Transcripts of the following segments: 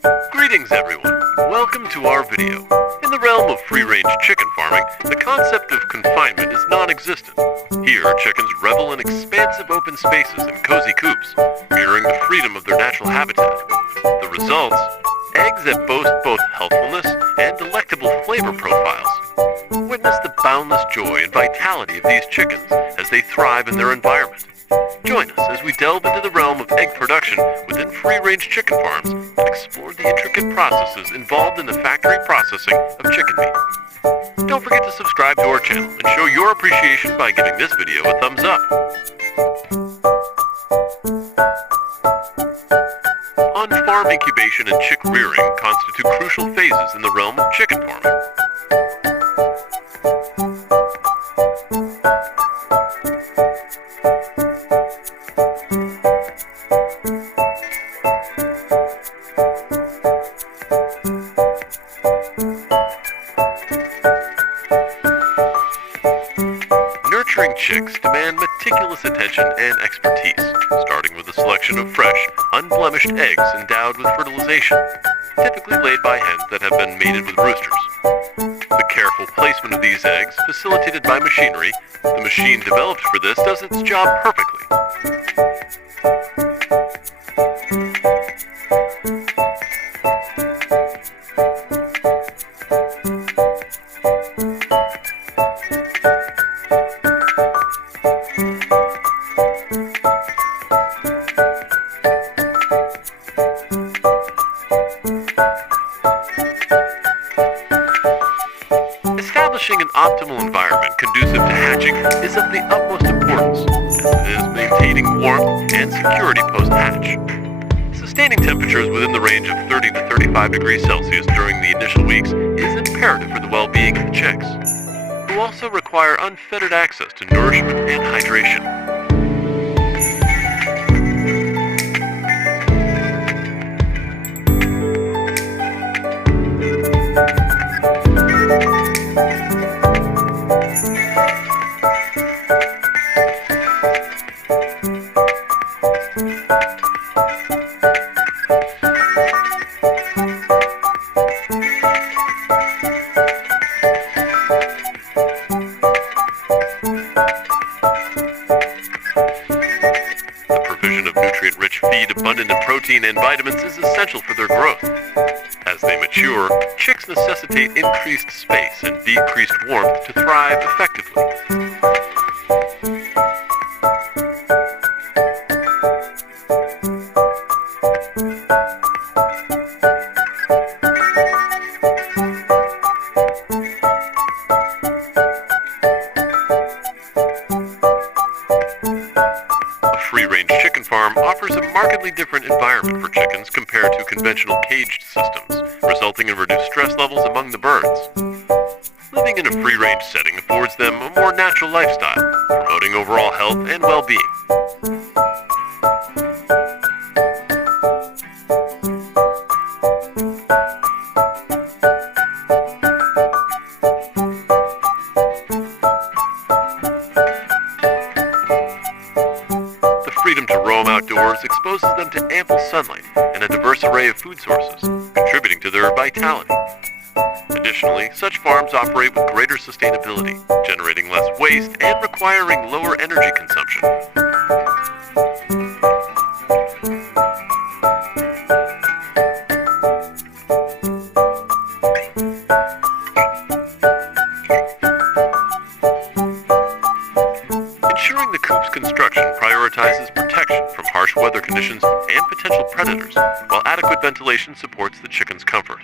Greetings everyone, welcome to our video. In the realm of free-range chicken farming, the concept of confinement is non-existent. Here, chickens revel in expansive open spaces and cozy coops, mirroring the freedom of their natural habitat. The results? Eggs that boast both healthfulness and delectable flavor profiles. Witness the boundless joy and vitality of these chickens as they thrive in their environment. Join us as we delve into the realm of egg production within free-range chicken farms and explore the intricate processes involved in the factory processing of chicken meat. Don't forget to subscribe to our channel and show your appreciation by giving this video a thumbs up. On-farm incubation and chick rearing constitute crucial phases in the realm of chicken farming. Nurturing chicks demand meticulous attention and expertise, starting with the selection of fresh, unblemished eggs endowed with fertilization, typically laid by hens that have been mated with roosters. The careful placement of these eggs, facilitated by machinery, the machine developed for this does its job perfectly. Establishing an optimal environment conducive to hatching is of the utmost importance, as it is maintaining warmth and security post-hatch. Sustaining temperatures within the range of 30 to 35 degrees Celsius during the initial weeks is imperative for the well-being of the chicks, who also require unfettered access to nourishment and hydration. Nutrient-rich feed abundant in protein and vitamins is essential for their growth. As they mature, chicks necessitate increased space and decreased warmth to thrive effectively. Free-range chicken farm offers a markedly different environment for chickens compared to conventional caged systems, resulting in reduced stress levels among the birds. Living in a free-range setting affords them a more natural lifestyle, promoting overall health and well-being. Freedom to roam outdoors exposes them to ample sunlight and a diverse array of food sources, contributing to their vitality. Additionally, such farms operate with greater sustainability, generating less waste and requiring lower energy consumption. Ensuring the coop's construction prioritizes protection from harsh weather conditions and potential predators, while adequate ventilation supports the chicken's comfort.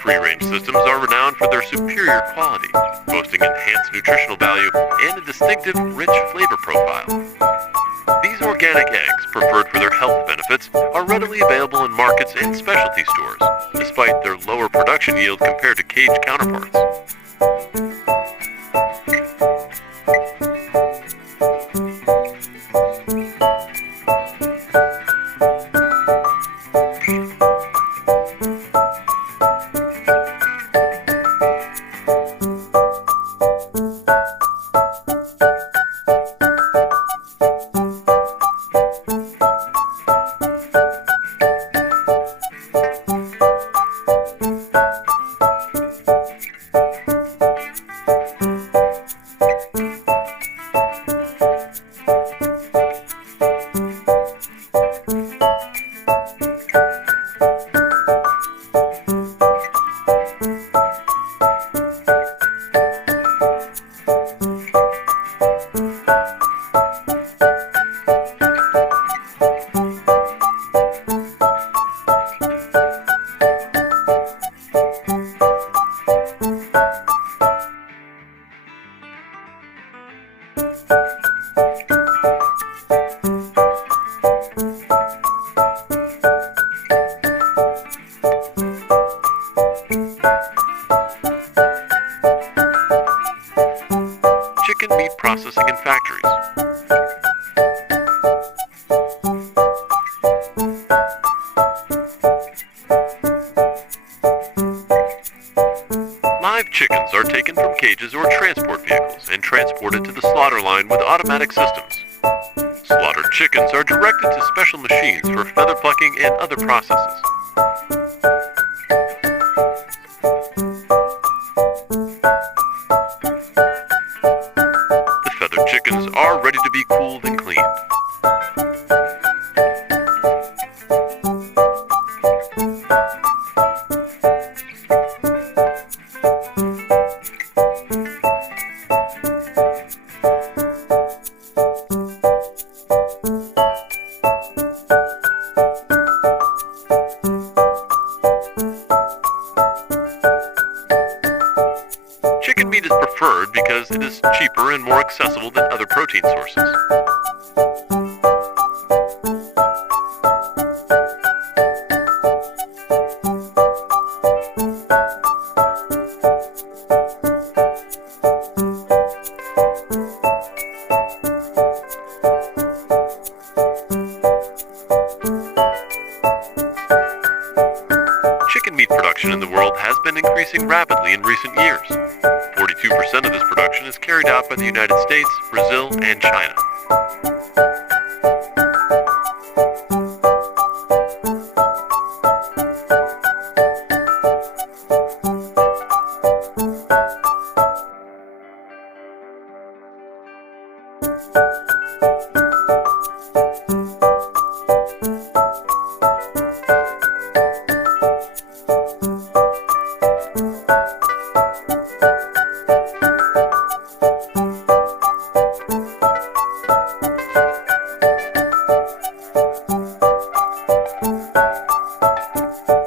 free-range systems are renowned for their superior quality, boasting enhanced nutritional value and a distinctive, rich flavor profile. These organic eggs, preferred for their health benefits, are readily available in markets and specialty stores, despite their lower production yield compared to cage counterparts. Chicken meat processing in factories. Live chickens are taken from cages or transport vehicles and transported to the slaughter line with automatic systems. Slaughtered chickens are directed to special machines for feather plucking and other processes. The feathered chickens are ready to be cooled and cleaned. Chicken meat is preferred because it is cheaper and more accessible than other protein sources. Chicken meat production in the world has been increasing rapidly in recent years. 42% of this production is carried out by the United States, Brazil, and China.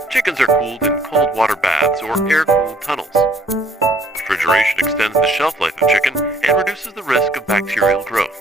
Chickens are cooled in cold water baths or air-cooled tunnels. Refrigeration extends the shelf life of chicken and reduces the risk of bacterial growth.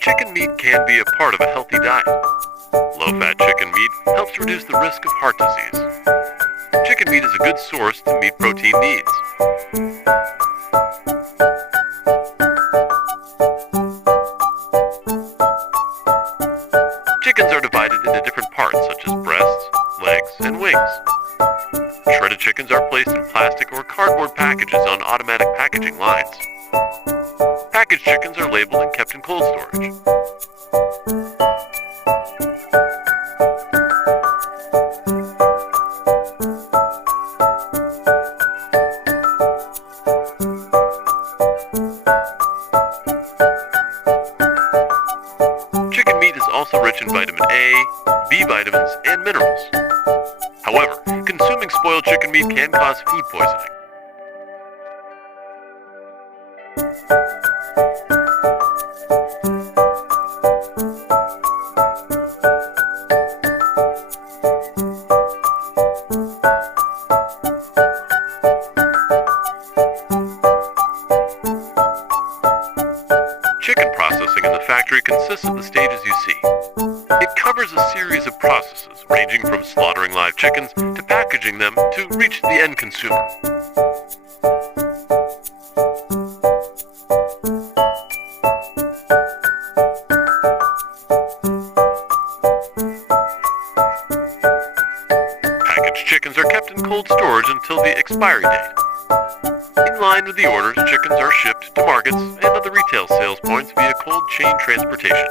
Chicken meat can be a part of a healthy diet. Low-fat chicken meat helps reduce the risk of heart disease. Chicken meat is a good source to meet protein needs. Chickens are divided into different parts such as breasts, legs, and wings. Shredded chickens are placed in plastic or cardboard packages on automatic packaging lines. Packaged chickens are labeled and kept in cold storage. A, B vitamins, and minerals. However, consuming spoiled chicken meat can cause food poisoning. Chicken processing in the factory consists of the stages you see. It covers a series of processes ranging from slaughtering live chickens to packaging them to reach the end consumer. Packaged chickens are kept in cold storage until the expiry date. In line with the orders, chickens are shipped to markets and other retail sales points via cold chain transportation.